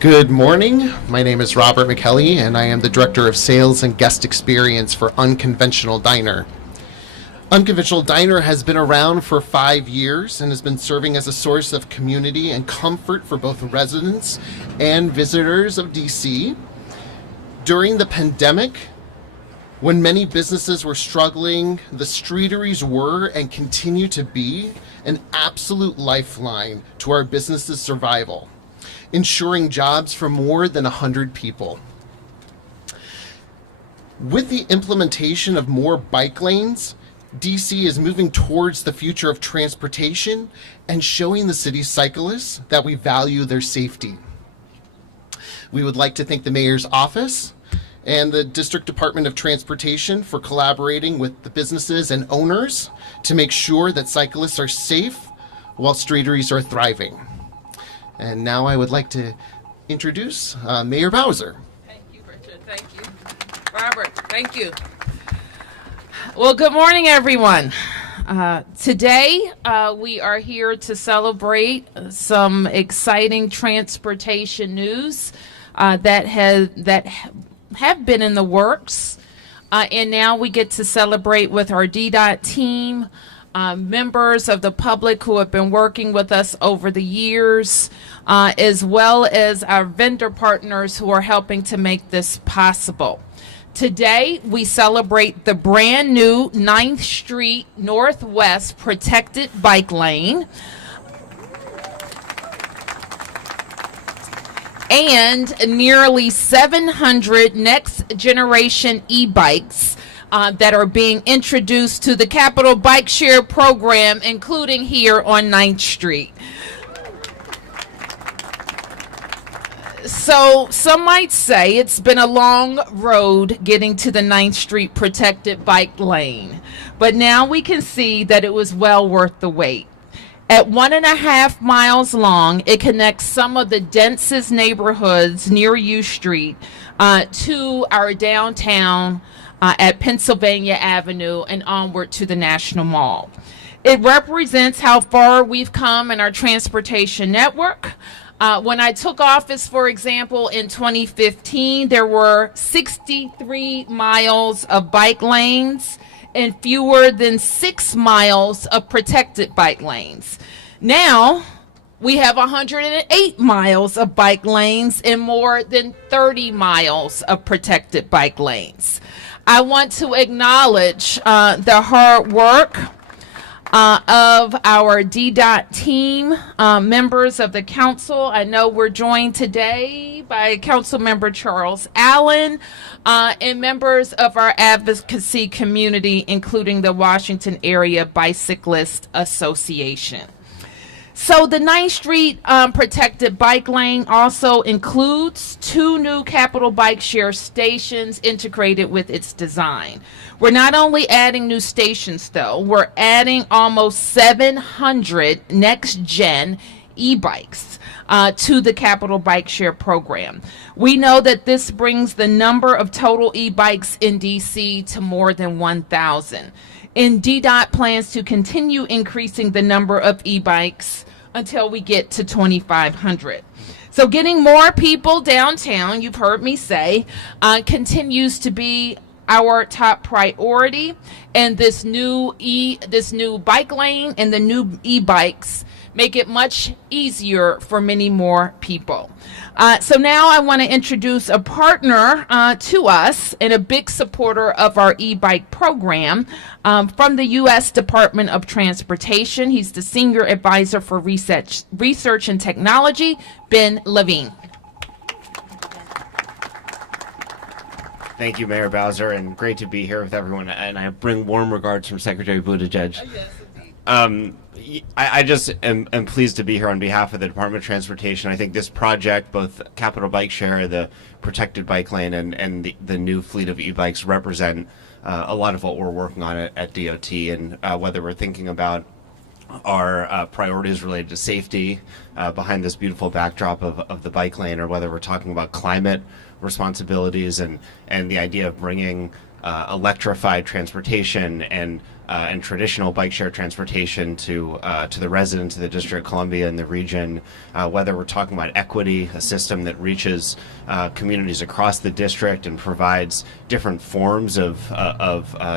Good morning. My name is Robert McKelly, and I am the Director of Sales and Guest Experience for Unconventional Diner. Unconventional Diner has been around for 5 years and has been serving as a source of community and comfort for both residents and visitors of DC. During the pandemic, when many businesses were struggling, the Streeteries were and continue to be an absolute lifeline to our business's survival, ensuring jobs for more than 100 people. With the implementation of more bike lanes, DC is moving towards the future of transportation and showing the city's cyclists that we value their safety. We would like to thank the Mayor's office and the District Department of Transportation for collaborating with the businesses and owners to make sure that cyclists are safe while Streeteries are thriving. And now I would like to introduce Mayor Bowser. Thank you, Richard. Thank you. Robert, thank you. Well, good morning, everyone. Today, we are here to celebrate some exciting transportation news that have been in the works. And now we get to celebrate with our DDOT team, members of the public who have been working with us over the years, as well as our vendor partners who are helping to make this possible. Today, we celebrate the brand new 9th Street Northwest protected bike lane and nearly 700 next generation e-bikes that are being introduced to the Capital Bike Share program, including here on 9th Street. So some might say it's been a long road getting to the 9th Street protected bike lane, but now we can see that it was well worth the wait. At 1.5 miles long, it connects some of the densest neighborhoods near U Street to our downtown at Pennsylvania Avenue and onward to the National Mall. It represents how far we've come in our transportation network. When I took office, for example, in 2015, there were 63 miles of bike lanes and fewer than 6 miles of protected bike lanes. Now, we have 108 miles of bike lanes and more than 30 miles of protected bike lanes. I want to acknowledge the hard work of our DDOT team, members of the council. I know we're joined today by Councilmember Charles Allen and members of our advocacy community, including the Washington Area Bicyclist Association. So the 9th Street protected bike lane also includes 2 new Capital Bike Share stations integrated with its design. We're not only adding new stations, though, we're adding almost 700 next-gen e-bikes to the Capital Bike Share program. We know that this brings the number of total e-bikes in DC to more than 1,000. And DDOT plans to continue increasing the number of e-bikes until we get to 2,500. So getting more people downtown, you've heard me say, continues to be our top priority. And this new bike lane and the new e-bikes make it much easier for many more people. So now I want to introduce a partner to us and a big supporter of our e-bike program from the U.S. Department of Transportation. He's the Senior Advisor for Research and Technology, Ben Levine. Thank you, Mayor Bowser, and great to be here with everyone. And I bring warm regards from Secretary Buttigieg. Yes, indeed. I just am pleased to be here on behalf of the Department of Transportation. I think this project, both Capital Bike Share, the protected bike lane, and the new fleet of e-bikes represent a lot of what we're working on at DOT, and whether we're thinking about our priorities related to safety behind this beautiful backdrop of the bike lane, or whether we're talking about climate responsibilities and the idea of bringing electrified transportation and traditional bike share transportation to the residents of the District of Columbia and the region, whether we're talking about equity, a system that reaches communities across the district and provides different forms of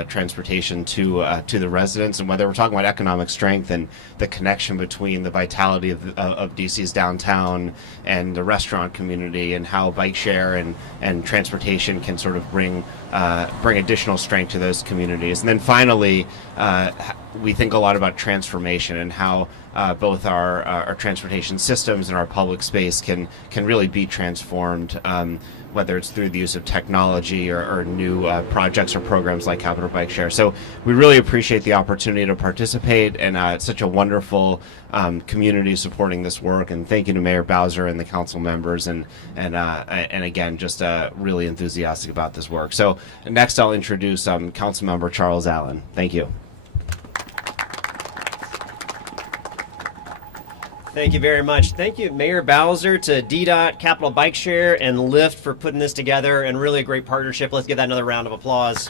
transportation to the residents, and whether we're talking about economic strength and the connection between the vitality of DC's downtown and the restaurant community, and how bike share and transportation can sort of bring additional strength to those communities. And then finally, we think a lot about transformation and how both our transportation systems and our public space can really be transformed, whether it's through the use of technology or new projects or programs like Capital Bike Share. So we really appreciate the opportunity to participate, and it's such a wonderful community supporting this work. And thank you to Mayor Bowser and the council members, and again, just really enthusiastic about this work. So next I'll introduce Councilmember Charles Allen. Thank you. Thank you very much. Thank you, Mayor Bowser, to DDOT, Capital Bike Share, and Lyft for putting this together, and really a great partnership. Let's give that another round of applause.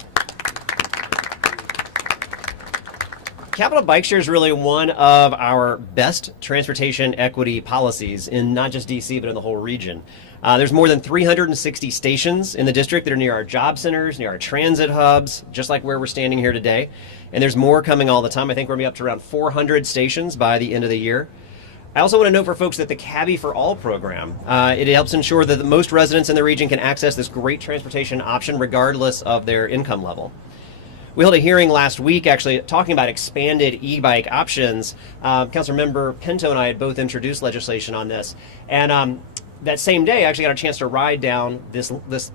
Capital Bike Share is really one of our best transportation equity policies in not just DC, but in the whole region. There's more than 360 stations in the district that are near our job centers, near our transit hubs, just like where we're standing here today. And there's more coming all the time. I think we're going to be up to around 400 stations by the end of the year. I also want to note for folks that the Cabby for All program, it helps ensure that most residents in the region can access this great transportation option regardless of their income level. We held a hearing last week actually talking about expanded e-bike options. Councilmember Pinto and I had both introduced legislation on this. And that same day, I actually got a chance to ride down this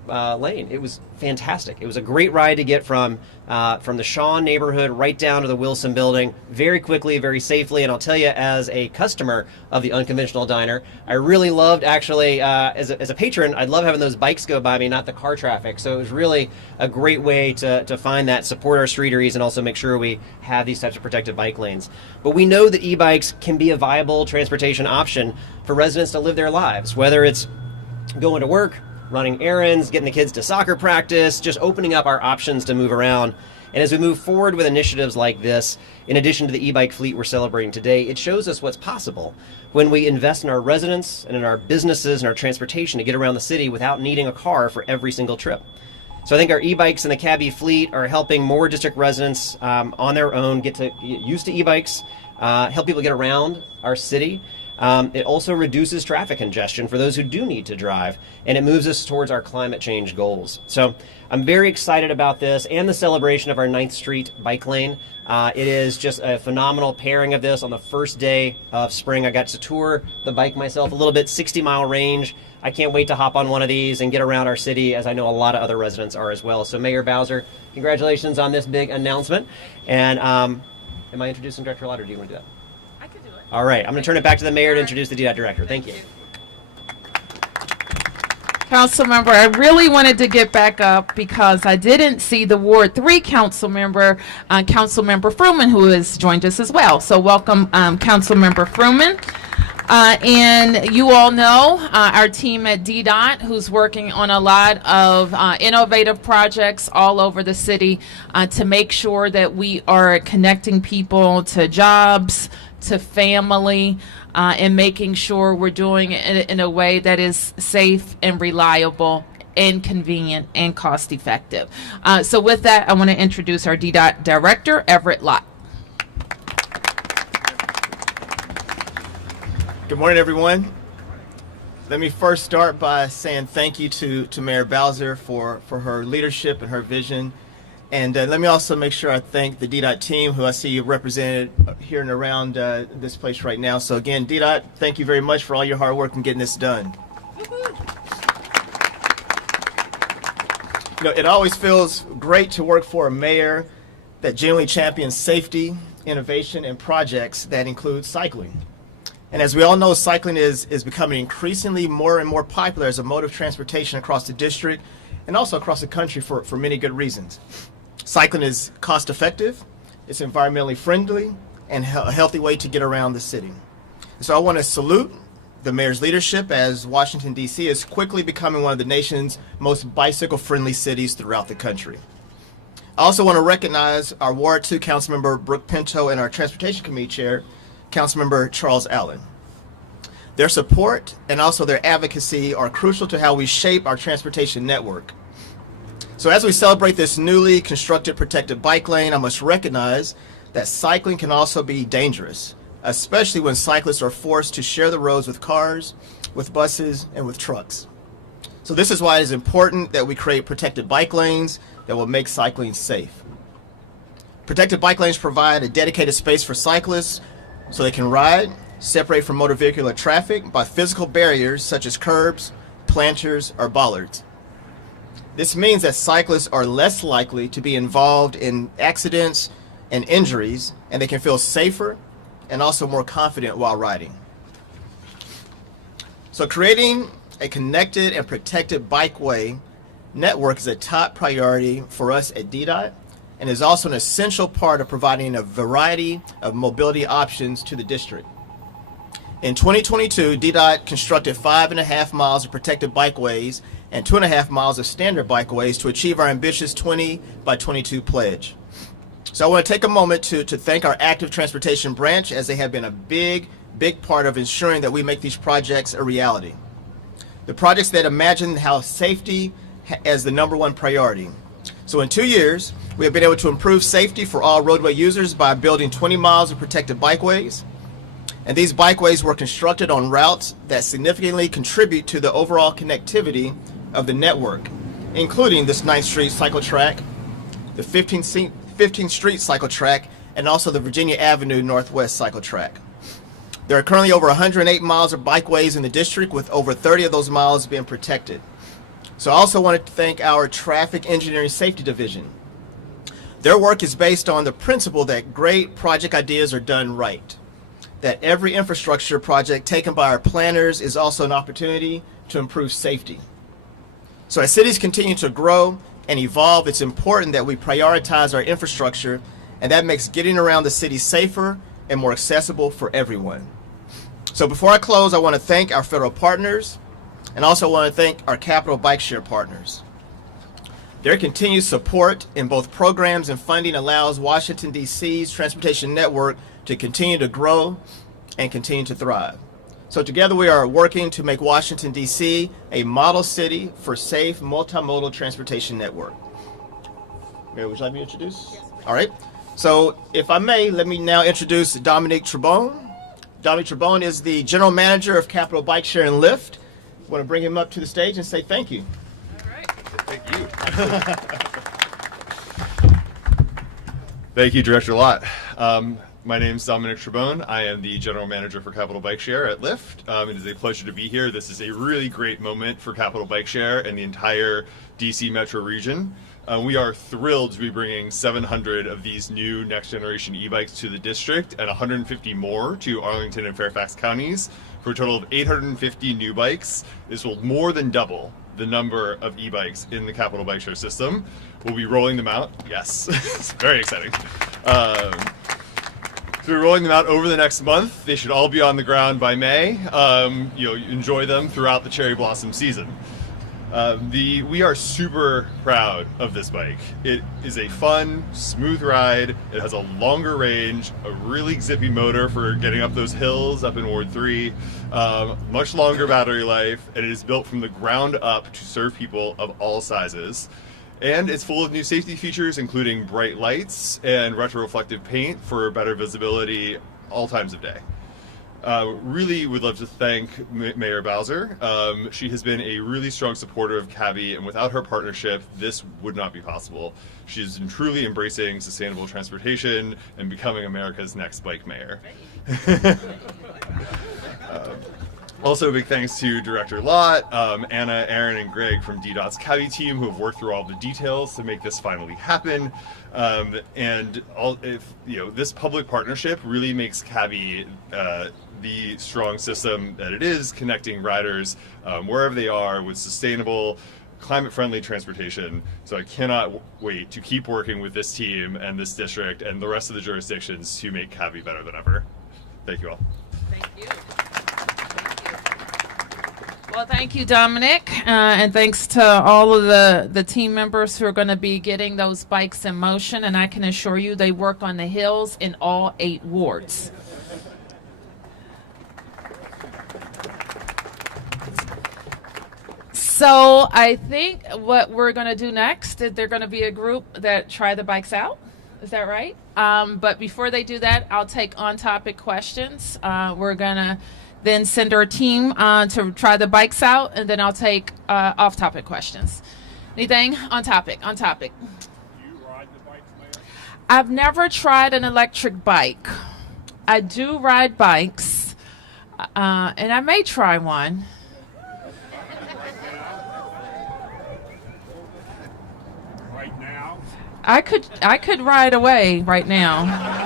lane. It was fantastic. It was a great ride to get from the Shawn neighborhood right down to the Wilson building very quickly, very safely. And I'll tell you, as a customer of the Unconventional Diner, I really loved actually, as a patron, I love having those bikes go by me, not the car traffic. So it was really a great way to find that, support our streeteries, and also make sure we have these types of protected bike lanes. But we know that e-bikes can be a viable transportation option for residents to live their lives, whether it's going to work, running errands, getting the kids to soccer practice, just opening up our options to move around. And as we move forward with initiatives like this, in addition to the e-bike fleet we're celebrating today, it shows us what's possible when we invest in our residents and in our businesses and our transportation to get around the city without needing a car for every single trip. So I think our e-bikes and the Cabby fleet are helping more district residents on their own get used to e-bikes, help people get around our city. It also reduces traffic congestion for those who do need to drive, and it moves us towards our climate change goals. So I'm very excited about this and the celebration of our 9th Street bike lane. It is just a phenomenal pairing of this on the first day of spring. I got to tour the bike myself a little bit, 60-mile range. I can't wait to hop on one of these and get around our city, as I know a lot of other residents are as well. So Mayor Bowser, congratulations on this big announcement. And am I introducing Director Lott, or do you want to do that? All right, I'm going to turn it back to the mayor to introduce the DDOT director. Thank you. Councilmember, I really wanted to get back up because I didn't see the Ward 3 Councilmember, Councilmember Fruman, who has joined us as well. So welcome, Councilmember Fruman. And you all know our team at DDOT, who's working on a lot of innovative projects all over the city to make sure that we are connecting people to jobs, to family, and making sure we're doing it in a way that is safe and reliable and convenient and cost effective. So with that, I want to introduce our DDOT Director, Everett Lott. Good morning, everyone. Let me first start by saying thank you to Mayor Bowser for her leadership and her vision. And let me also make sure I thank the DDOT team, who I see represented here and around this place right now. So again, DDOT, thank you very much for all your hard work in getting this done. You know, it always feels great to work for a mayor that genuinely champions safety, innovation, and projects that include cycling. And as we all know, cycling is becoming increasingly more and more popular as a mode of transportation across the district and also across the country for many good reasons. Cycling is cost effective, it's environmentally friendly, and a healthy way to get around the city. So I want to salute the mayor's leadership as Washington, D.C. is quickly becoming one of the nation's most bicycle-friendly cities throughout the country. I also want to recognize our Ward 2 Councilmember Brooke Pinto and our Transportation Committee Chair, Councilmember Charles Allen. Their support and also their advocacy are crucial to how we shape our transportation network. So as we celebrate this newly constructed protected bike lane, I must recognize that cycling can also be dangerous, especially when cyclists are forced to share the roads with cars, with buses, and with trucks. So this is why it is important that we create protected bike lanes that will make cycling safe. Protected bike lanes provide a dedicated space for cyclists so they can ride, separate from motor vehicular traffic by physical barriers such as curbs, planters, or bollards. This means that cyclists are less likely to be involved in accidents and injuries, and they can feel safer and also more confident while riding. So creating a connected and protected bikeway network is a top priority for us at DDOT and is also an essential part of providing a variety of mobility options to the district. In 2022, DDOT constructed 5.5 miles of protected bikeways and 2.5 miles of standard bikeways to achieve our ambitious 20 by 22 pledge. So I want to take a moment to thank our active transportation branch, as they have been a big part of ensuring that we make these projects a reality. The projects that imagine how safety as the #1 priority. So in 2 years, we have been able to improve safety for all roadway users by building 20 miles of protected bikeways. And these bikeways were constructed on routes that significantly contribute to the overall connectivity of the network, including this 9th Street cycle track, the 15th Street cycle track, and also the Virginia Avenue Northwest cycle track. There are currently over 108 miles of bikeways in the district, with over 30 of those miles being protected. So I also wanted to thank our Traffic Engineering Safety Division. Their work is based on the principle that great project ideas are done right, that every infrastructure project taken by our planners is also an opportunity to improve safety. So as cities continue to grow and evolve, it's important that we prioritize our infrastructure, and that makes getting around the city safer and more accessible for everyone. So before I close, I want to thank our federal partners, and also want to thank our Capital Bike Share partners. Their continued support in both programs and funding allows Washington, D.C.'s transportation network to continue to grow and continue to thrive. So together we are working to make Washington, D.C. a model city for safe multimodal transportation network. Mary, would you like me to introduce? Yes. All right. So if I may, let me now introduce Dominique Trebone. Dominique Trebone is the General Manager of Capital Bike Share and Lyft. I want to bring him up to the stage and say thank you. All right. Thank you. Thank you, Director Lott. My name is Dominic Trebone. I am the General Manager for Capital Bike Share at Lyft. It is a pleasure to be here. This is a really great moment for Capital Bike Share and the entire DC metro region. We are thrilled to be bringing 700 of these new next generation e-bikes to the district and 150 more to Arlington and Fairfax counties for a total of 850 new bikes. This will more than double the number of e-bikes in the Capital Bike Share system. We'll be rolling them out. Yes, it's very exciting. So we're rolling them out over the next month. They should all be on the ground by May. Enjoy them throughout the cherry blossom season. We are super proud of this bike. It is a fun, smooth ride. It has a longer range, a really zippy motor for getting up those hills up in Ward 3, much longer battery life, and it is built from the ground up to serve people of all sizes. And it's full of new safety features, including bright lights and retroreflective paint for better visibility all times of day. Really would love to thank Mayor Bowser. She has been a really strong supporter of CABI, and without her partnership, this would not be possible. She's been truly embracing sustainable transportation and becoming America's next bike mayor. Also, a big thanks to Director Lott, Anna, Aaron, and Greg from DDOT's CABI team, who have worked through all the details to make this finally happen. This public partnership really makes CABI the strong system that it is, connecting riders wherever they are with sustainable, climate-friendly transportation. So I cannot wait to keep working with this team and this district and the rest of the jurisdictions to make CABI better than ever. Thank you all. Thank you. Well, thank you, Dominic, and thanks to all of the team members who are going to be getting those bikes in motion. And I can assure you they work on the hills in all 8 wards. So I think what we're going to do next is they're going to be a group that try the bikes out. Is that right? But before they do that, I'll take on-topic questions. We're going to then send our team to try the bikes out, and then I'll take off-topic questions. Anything on topic? On topic. Do you ride the bikes, Mayor? I've never tried an electric bike. I do ride bikes, and I may try one. Right now? I could ride away right now.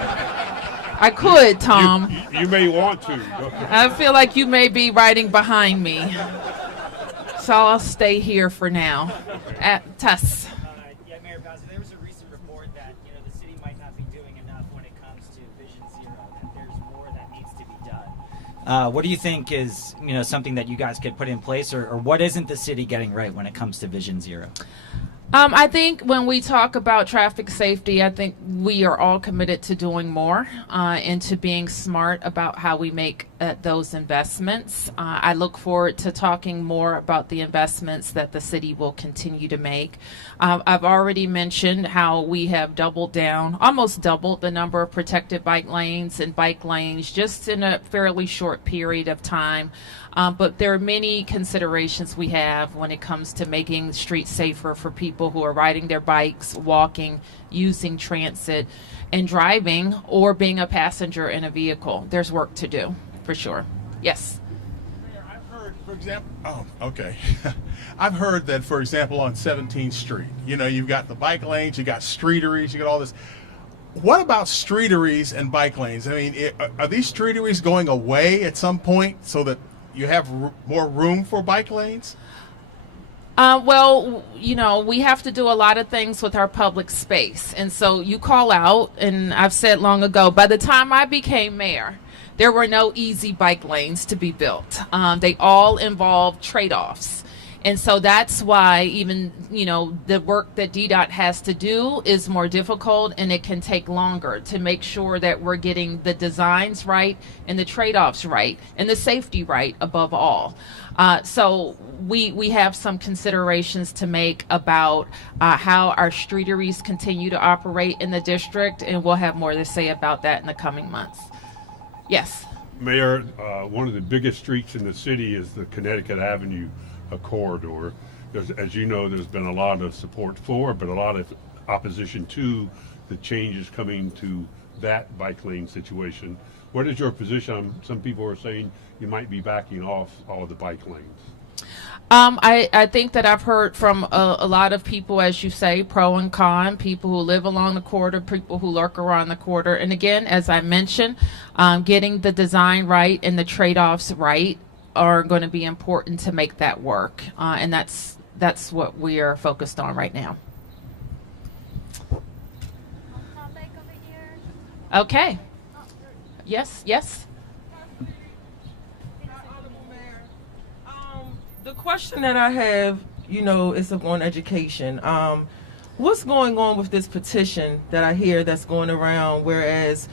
I could, Tom. You may want to. I feel like you may be riding behind me. So I'll stay here for now. Tess. Yeah, Mayor Bowser, there was a recent report that the city might not be doing enough when it comes to Vision Zero, that there's more that needs to be done. What do you think is something that you guys could put in place, or what isn't the city getting right when it comes to Vision Zero? I think when we talk about traffic safety, I think we are all committed to doing more and to being smart about how we make those investments. I look forward to talking more about the investments that the city will continue to make. I've already mentioned how we have almost doubled the number of protected bike lanes and bike lanes just in a fairly short period of time. But there are many considerations we have when it comes to making the streets safer for people who are riding their bikes, walking, using transit, and driving, or being a passenger in a vehicle. There's work to do, for sure. Yes? Mayor, I've heard, for example, I've heard that, for example, on 17th Street, you've got the bike lanes, you got streeteries, you got all this. What about streeteries and bike lanes? I mean, are these streeteries going away at some point so that you have more room for bike lanes? Well, we have to do a lot of things with our public space. And so you call out, and I've said long ago, by the time I became mayor, there were no easy bike lanes to be built. They all involved trade-offs. And so that's why even, the work that DDOT has to do is more difficult, and it can take longer to make sure that we're getting the designs right and the trade-offs right and the safety right above all. So we have some considerations to make about how our streeteries continue to operate in the district, and we'll have more to say about that in the coming months. Yes. Mayor, one of the biggest streets in the city is the Connecticut Avenue corridor. As you know, there's been a lot of support for, but a lot of opposition to the changes coming to that bike lane situation. What is your position? Some people are saying you might be backing off all of the bike lanes. I think that I've heard from a lot of people, as you say, pro and con, people who live along the corridor, people who lurk around the corridor. And again, as I mentioned, getting the design right and the trade-offs right are going to be important to make that work. And that's what we are focused on right now. Okay. Yes. The question that I have, is on education. What's going on with this petition that I hear that's going around, whereas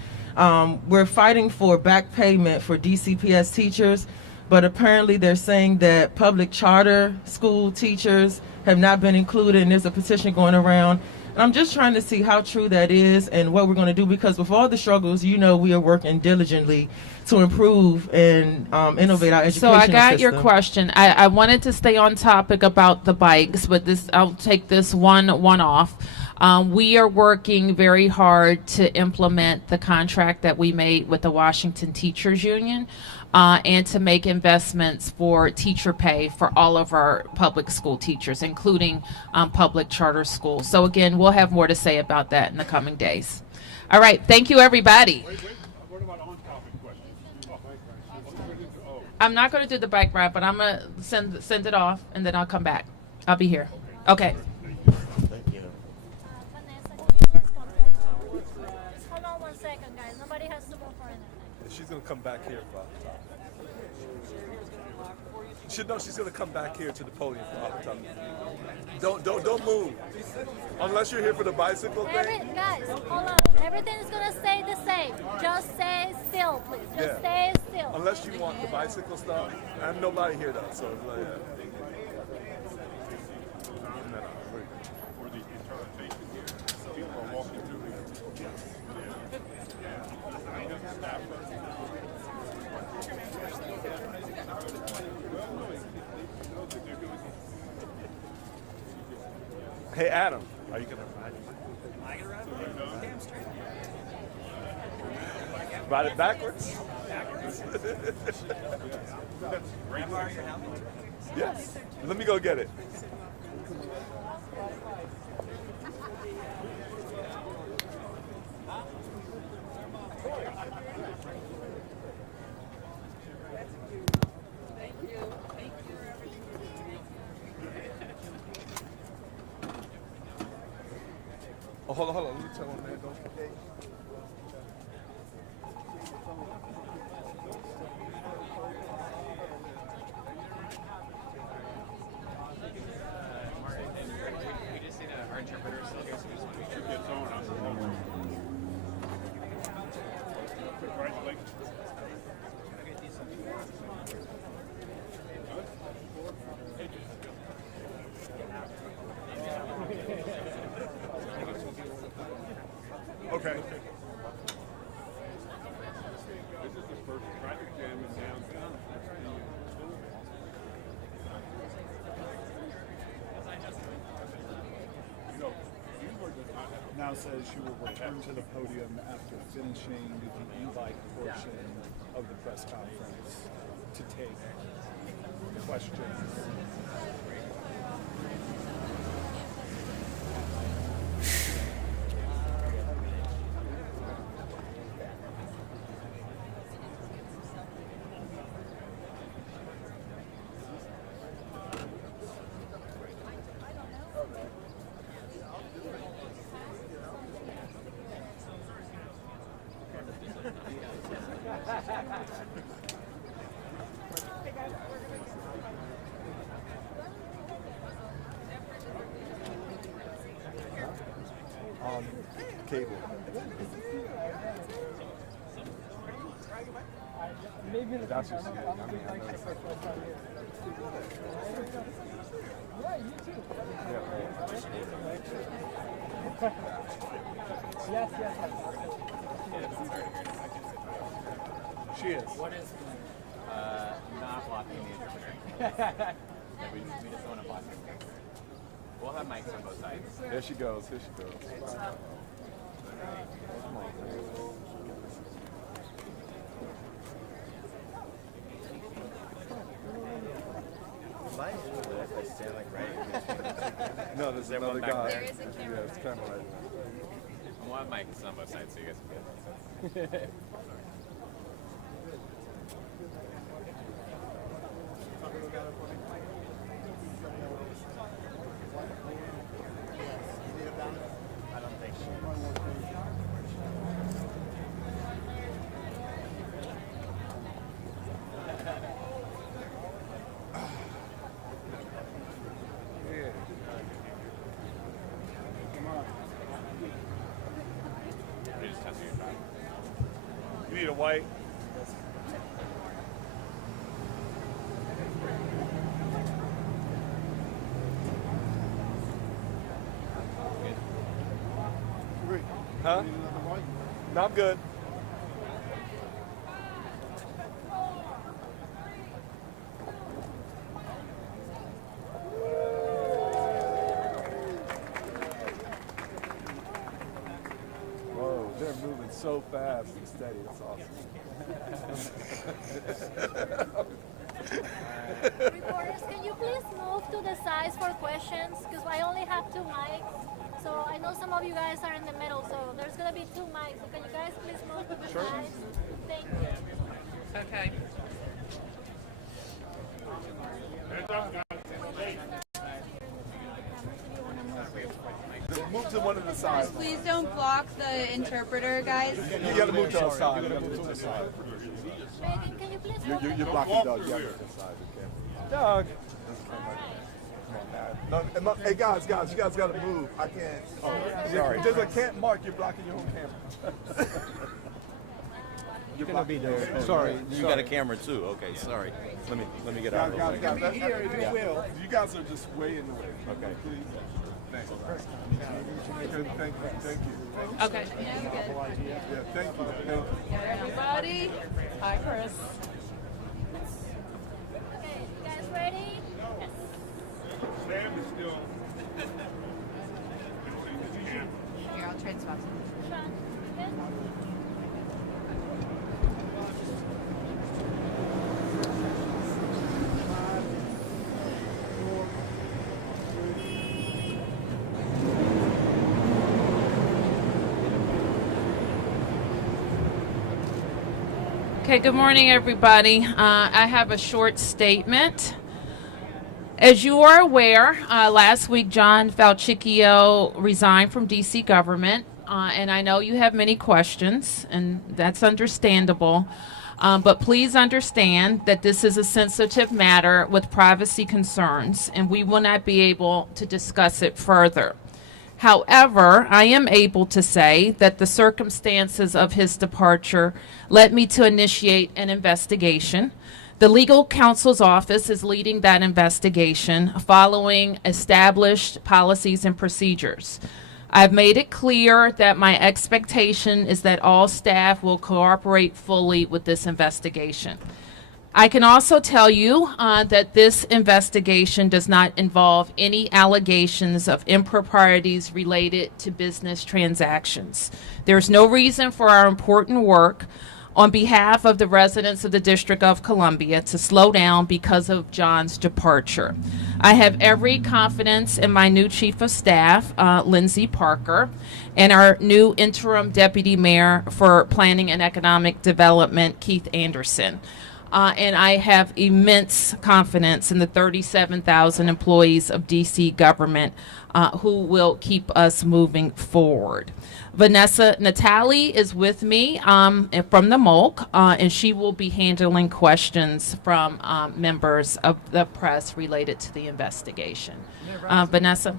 we're fighting for back payment for DCPS teachers, but apparently they're saying that public charter school teachers have not been included, and there's a petition going around. And I'm just trying to see how true that is and what we're going to do, because with all the struggles, we are working diligently to improve and innovate our education system. So I got your question. I wanted to stay on topic about the bikes, but I'll take this one off. We are working very hard to implement the contract that we made with the Washington Teachers Union, and to make investments for teacher pay for all of our public school teachers, including public charter schools. So again, we'll have more to say about that in the coming days. All right. Thank you, everybody. What about on-topic questions? I'm not going to do the bike ride, but I'm going to send it off, and then I'll come back. I'll be here. Okay. Thank you. Vanessa, can you please come back? Just hold on 1 second, guys. Nobody has to go for anything. She's gonna come back here, Bob. She knows she's gonna come back here to the podium for all the time. Don't move. Unless you're here for the bicycle thing. Guys, hold on. Everything is gonna stay the same. Just stay still, please. Just stay still. Unless you want the bicycle stuff. And nobody here does, so it's like, yeah. For the interpretation here, people are walking through here. Hey Adam, are you gonna ride it backwards? Yes. Let me go get it. Oh, hold on. Let me tell one man, don't forget. We just need our interpreter still here, so we just want to make sure Get someone else. Congratulations. Okay. This is the first traffic jam in downtown. You know, you were just not Now says she will return to the podium after finishing the e-bike portion of the press conference to take questions. Cable. Maybe That's just it. I mean, I know. Yeah, you too. Yes. She is. What is not blocking the interpreter? Yeah, we just want to block it. We'll have mics on both sides. There she goes. Come on, man. I stand like right. No, there's another guy. There is a camera. Yeah, it's camera right there. We'll have mics on both sides so you guys can get it. I don't think so. You need a white. Huh? No, I'm good. Whoa, they're moving so fast and steady. That's awesome. Reporters, can you please move to the sides for questions? Because I only have 2 mics. So I know some of you guys are in the middle, so there's going to be 2 mics. So can you guys please move to the sides? Thank you. Okay. Move to one of the sides. Please don't block the interpreter, guys. You gotta move to the side. You gotta move to the side. Megan, can you please move to You're the blocking Doug. You gotta move to the side. Okay. Doug. No, hey guys, you guys got to move. I can't. Oh, sorry. Just I can't mark. You're blocking your own camera. You're gonna be there. Sorry, you got a camera too. Okay, sorry. Let me get out of the way. Guys, here if you will. You guys are just way in the way. Okay. Please. Thanks. Thank you. Okay. Yeah, thank you. Everybody. Hi, Chris. Okay, you guys ready? Yes. Sam is still. Here, I'll trade spots. Sean, good? Okay, good morning, everybody. I have a short statement. As you are aware, last week John Falchicchio resigned from D.C. government, and I know you have many questions, and that's understandable. But please understand that this is a sensitive matter with privacy concerns, and we will not be able to discuss it further. However, I am able to say that the circumstances of his departure led me to initiate an investigation. The legal counsel's office is leading that investigation following established policies and procedures. I've made it clear that my expectation is that all staff will cooperate fully with this investigation. I can also tell you that this investigation does not involve any allegations of improprieties related to business transactions. There's no reason for our important work on behalf of the residents of the District of Columbia to slow down because of John's departure. I have every confidence in my new Chief of Staff, Lindsay Parker, and our new interim Deputy Mayor for Planning and Economic Development, Keith Anderson. And I have immense confidence in the 37,000 employees of D.C. government who will keep us moving forward. Vanessa Natali is with me from the MOLC, and she will be handling questions from members of the press related to the investigation. Vanessa?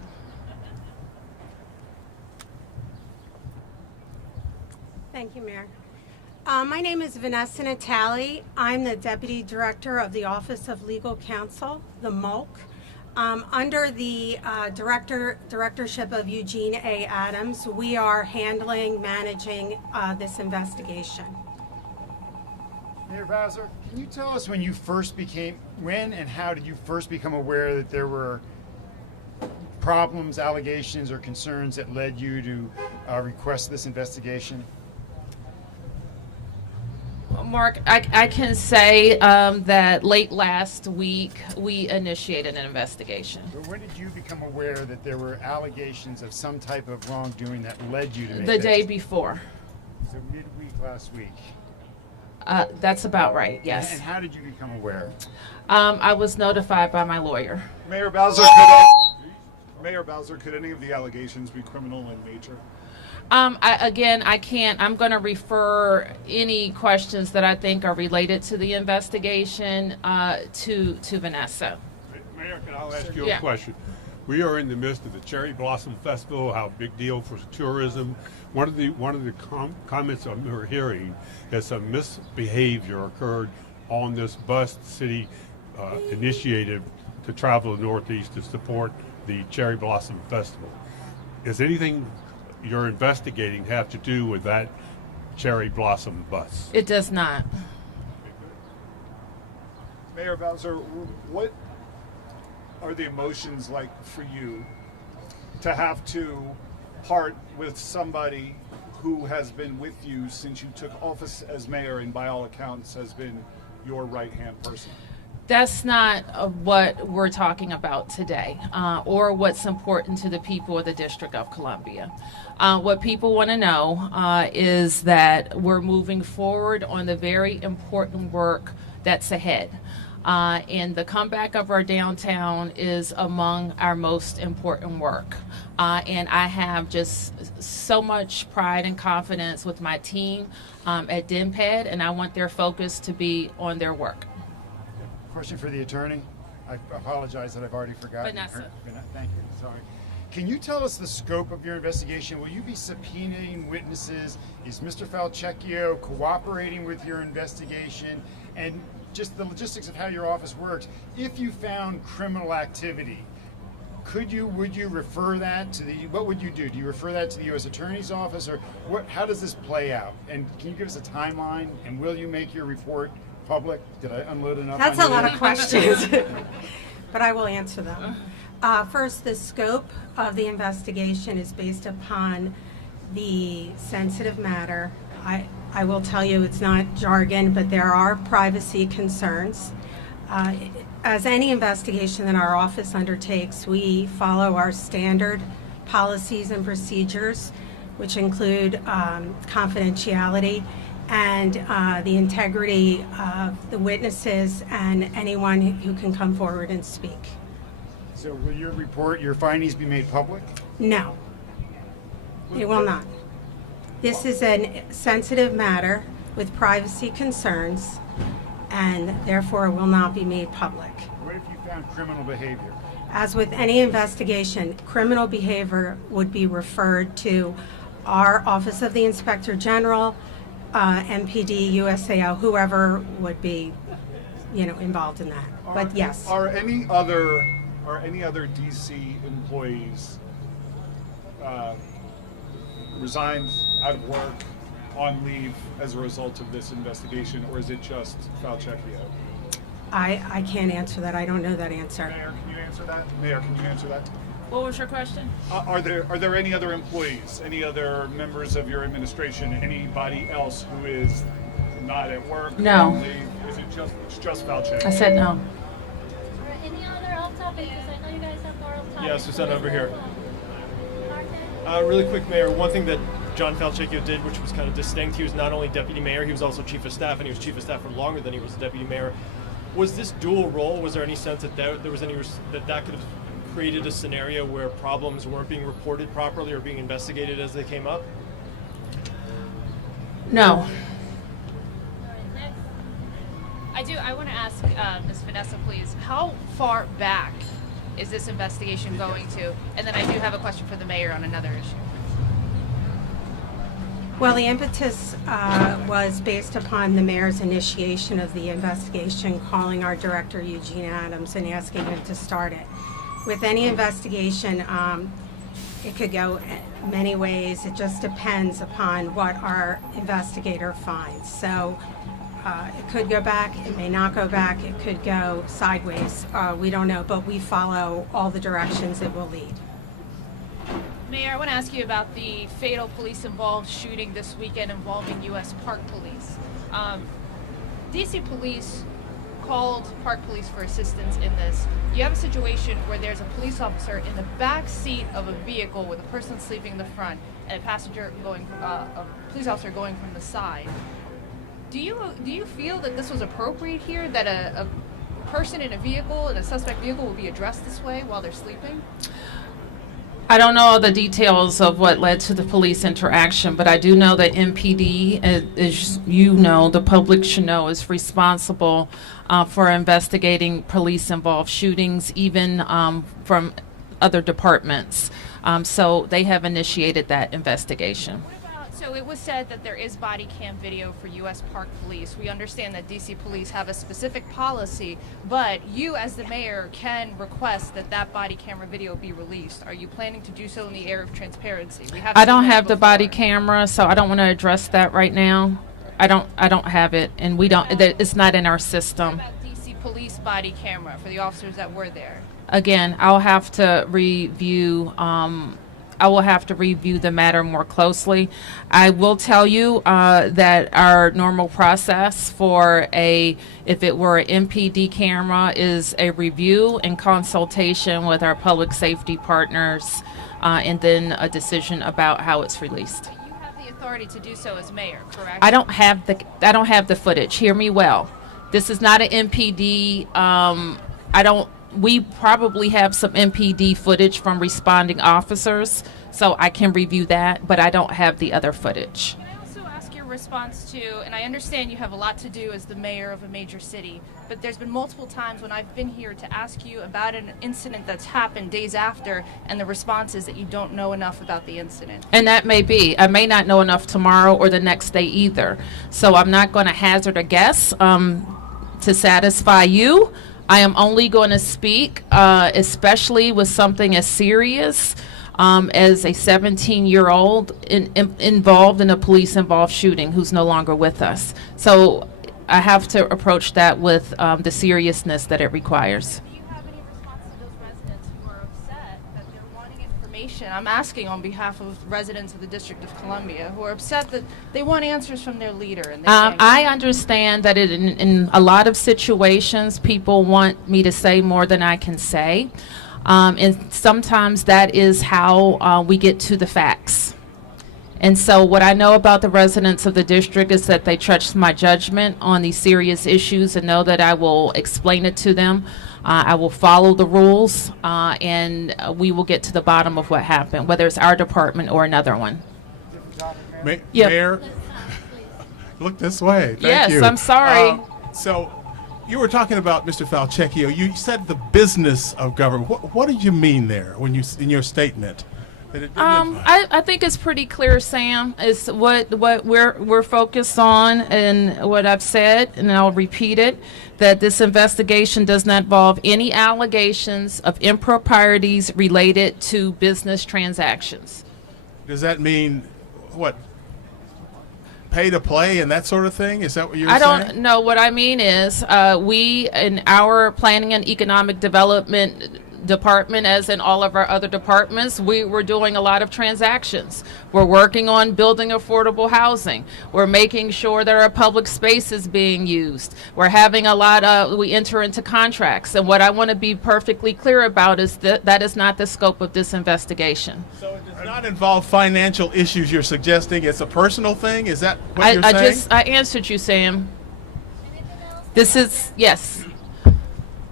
Thank you, Mayor. My name is Vanessa Natali. I'm the Deputy Director of the Office of Legal Counsel, the MOLC. Under the directorship of Eugene A. Adams, we are managing this investigation. Mayor Bowser, can you tell us when and how did you first become aware that there were problems, allegations, or concerns that led you to request this investigation? Mark, I can say that late last week we initiated an investigation. But when did you become aware that there were allegations of some type of wrongdoing that led you to make The day before. So midweek last week? That's about right, yes. And how did you become aware? I was notified by my lawyer. Mayor Bowser, could any of the allegations be criminal in nature? I can't. I'm going to refer any questions that I think are related to the investigation to Vanessa. Mayor, I'll ask you a question. We are in the midst of the Cherry Blossom Festival, how big deal for tourism. One of the comments I'm hearing is some misbehavior occurred on this bus city initiative to travel the Northeast to support the Cherry Blossom Festival. Is anything you're investigating have to do with that Cherry Blossom bus? It does not. Mayor Bowser, what are the emotions like for you to have to part with somebody who has been with you since you took office as mayor and by all accounts has been your right-hand person? That's not what we're talking about today, or what's important to the people of the District of Columbia. What people want to know is that we're moving forward on the very important work that's ahead. And the comeback of our downtown is among our most important work. And I have just so much pride and confidence with my team at DIMPED, and I want their focus to be on their work. Question for the attorney. I apologize that I've already forgotten. Vanessa. Thank you. Sorry. Can you tell us the scope of your investigation? Will you be subpoenaing witnesses? Is Mr. Falchecchio cooperating with your investigation? And just the logistics of how your office works. If you found criminal activity, would you refer that to what would you do? Do you refer that to the U.S. Attorney's Office, or how does this play out? And can you give us a timeline? And will you make your report public? Did I unload enough? That's on a you lot there? of questions, but I will answer them. First, the scope of the investigation is based upon the sensitive matter. I will tell you it's not jargon, but there are privacy concerns. As any investigation that our office undertakes, we follow our standard policies and procedures, which include confidentiality and the integrity of the witnesses and anyone who can come forward and speak. So will your findings be made public? No, it will not. This is a sensitive matter with privacy concerns, and therefore will not be made public. What if you found criminal behavior? As with any investigation, criminal behavior would be referred to our Office of the Inspector General, MPD, USAO, whoever would be, involved in that. But yes. Are any other DC employees resigned, out of work, on leave as a result of this investigation, or is it just Falchecchio? I can't answer that. I don't know that answer. Mayor, can you answer that? Mayor, can you answer that? What was your question? Are there any other employees, any other members of your administration, anybody else who is not at work? No. On leave? Is it just Falchecchio? I said no. Or any other off topic? Because I know you guys have more off topic. Yeah, Susanna over here. Martin? Really quick, Mayor, one thing that John Falchecchio did, which was kind of distinct, he was not only deputy mayor, he was also chief of staff, and he was chief of staff for longer than he was deputy mayor. Was this dual role? Was there any sense that there was any that could have created a scenario where problems weren't being reported properly or being investigated as they came up? No. I want to ask Ms. Vanessa, please, how far back is this investigation going to? And then I do have a question for the mayor on another issue. Well, the impetus was based upon the mayor's initiation of the investigation, calling our director, Eugene Adams, and asking him to start it. With any investigation, it could go many ways. It just depends upon what our investigator finds. So it could go back, it may not go back, it could go sideways. We don't know, but we follow all the directions it will lead. Mayor, I want to ask you about the fatal police-involved shooting this weekend involving U.S. Park Police. D.C. Police called Park Police for assistance in this. You have a situation where there's a police officer in the back seat of a vehicle with a person sleeping in the front and a police officer going from the side. Do you feel that this was appropriate here, that a person in a suspect vehicle will be addressed this way while they're sleeping? I don't know all the details of what led to the police interaction, but I do know that MPD, as the public should know, is responsible for investigating police-involved shootings, even from other departments. So they have initiated that investigation. So it was said that there is body cam video for U.S. Park Police. We understand that D.C. Police have a specific policy, but you as the mayor can request that body camera video be released. Are you planning to do so in the era of transparency? I don't have the body camera, so I don't want to address that right now. I don't have it, and we don't. It's not in our system. What about D.C. Police body camera for the officers that were there? Again, I'll have to review. I will have to review the matter more closely. I will tell you that our normal process for if it were an MPD camera, is a review and consultation with our public safety partners, and then a decision about how it's released. You have the authority to do so as mayor, correct? I don't have the footage. Hear me well. This is not an MPD. We probably have some MPD footage from responding officers, so I can review that, but I don't have the other footage. Can I also ask your response to, and I understand you have a lot to do as the mayor of a major city, but there's been multiple times when I've been here to ask you about an incident that's happened days after, and the response is that you don't know enough about the incident. And that may be. I may not know enough tomorrow or the next day either. So I'm not going to hazard a guess to satisfy you. I am only going to speak, especially with something as serious as a 17-year-old involved in a police-involved shooting who's no longer with us. So I have to approach that with the seriousness that it requires. Do you have any response to those residents who are upset that they're wanting information? I'm asking on behalf of residents of the District of Columbia who are upset that they want answers from their leader. And they can't get I understand that in a lot of situations, people want me to say more than I can say. And sometimes that is how we get to the facts. And so what I know about the residents of the district is that they trust my judgment on these serious issues and know that I will explain it to them. I will follow the rules, and we will get to the bottom of what happened, whether it's our department or another one. Mayor, look this way. Thank you. Yes, I'm sorry. So you were talking about Mr. Falcecchio. You said the business of government. What did you mean there when you in your statement? That it didn't I think it's pretty clear, Sam. It's what we're focused on, and what I've said, and I'll repeat it, that this investigation does not involve any allegations of improprieties related to business transactions. Does that mean what? Pay to play and that sort of thing? Is that what you're saying? I don't know. What I mean is we, in our planning and economic development department, as in all of our other departments, we were doing a lot of transactions. We're working on building affordable housing. We're making sure that our public space is being used. We're having a lot of, we enter into contracts. And what I want to be perfectly clear about is that that is not the scope of this investigation. So it does not involve financial issues you're suggesting? It's a personal thing? Is that what you're saying? I answered you, Sam. This is, yes.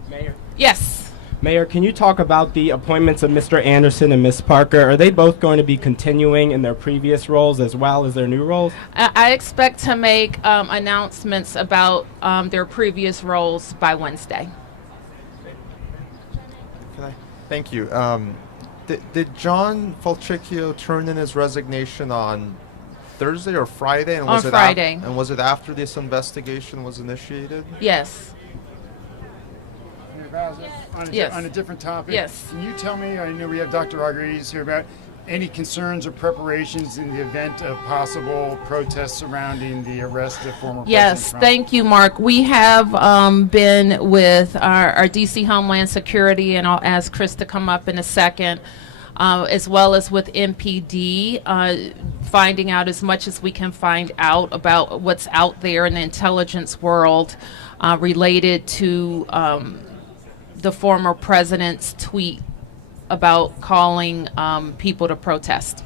Mayor. Yes. Mayor, can you talk about the appointments of Mr. Anderson and Ms. Parker? Are they both going to be continuing in their previous roles as well as their new roles? I expect to make announcements about their previous roles by Wednesday. Thank you. Did John Falcecchio turn in his resignation on Thursday or Friday? And on Friday. And was it after this investigation was initiated? Yes. On a different topic, yes. Can you tell me, I know we have Dr. Rodriguez here, about any concerns or preparations in the event of possible protests surrounding the arrest of former Yes, President Trump? thank you, Mark. We have been with our D.C. Homeland Security, and I'll ask Chris to come up in a second, as well as with MPD, finding out as much as we can find out about what's out there in the intelligence world related to the former president's tweet about calling people to protest.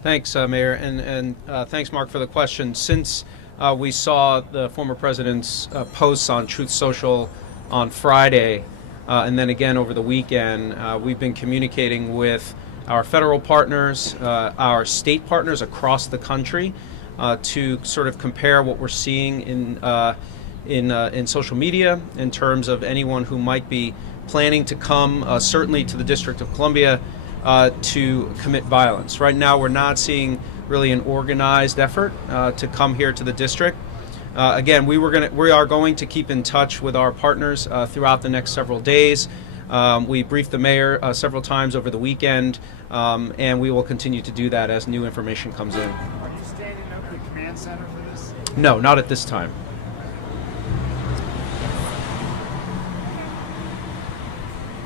Thanks, Mayor, and thanks, Mark, for the question. Since we saw the former president's posts on Truth Social on Friday, and then again over the weekend, we've been communicating with our federal partners, our state partners across the country, to sort of compare what we're seeing in social media in terms of anyone who might be planning to come, certainly to the District of Columbia, to commit violence. Right now, we're not seeing really an organized effort to come here to the district. Again, we are going to keep in touch with our partners throughout the next several days. We briefed the mayor several times over the weekend, and we will continue to do that as new information comes in. Are you standing up at the command center for this? No, not at this time.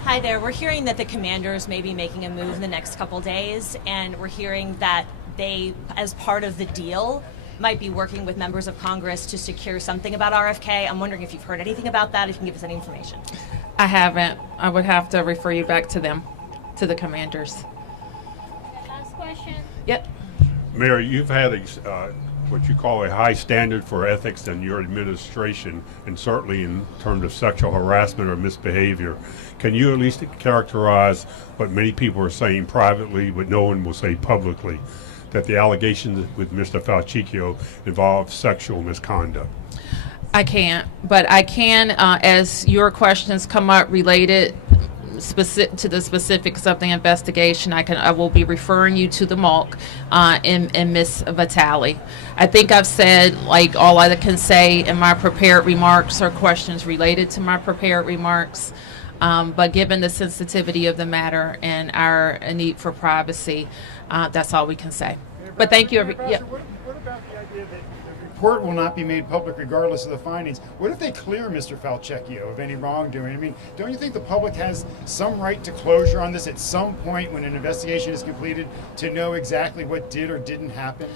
Hi there. We're hearing that the commanders may be making a move in the next couple days, and we're hearing that they, as part of the deal, might be working with members of Congress to secure something about RFK. I'm wondering if you've heard anything about that, if you can give us any information. I haven't. I would have to refer you back to them, to the commanders. Last question. Yep. Mayor, you've had what you call a high standard for ethics in your administration, and certainly in terms of sexual harassment or misbehavior. Can you at least characterize what many people are saying privately, but no one will say publicly, that the allegations with Mr. Falchicchio involve sexual misconduct? I can't, but I can, as your questions come up related to the specifics of the investigation, I will be referring you to the MALC and Ms. Vitale. I think I've said like all I can say in my prepared remarks or questions related to my prepared remarks. But given the sensitivity of the matter and our need for privacy, that's all we can say. But thank you. What about the idea that the report will not be made public regardless of the findings? What if they clear Mr. Falchicchio of any wrongdoing? I mean, don't you think the public has some right to closure on this at some point when an investigation is completed to know exactly what did or didn't happen?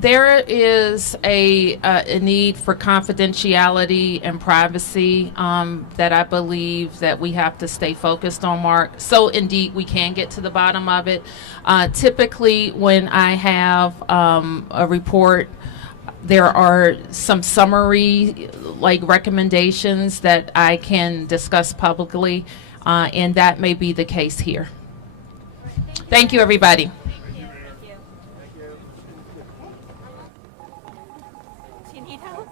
There is a need for confidentiality and privacy that I believe that we have to stay focused on, Mark. So indeed, we can get to the bottom of it. Typically, when I have a report, there are some summary like recommendations that I can discuss publicly, and that may be the case here. Thank you, everybody. Do you need help?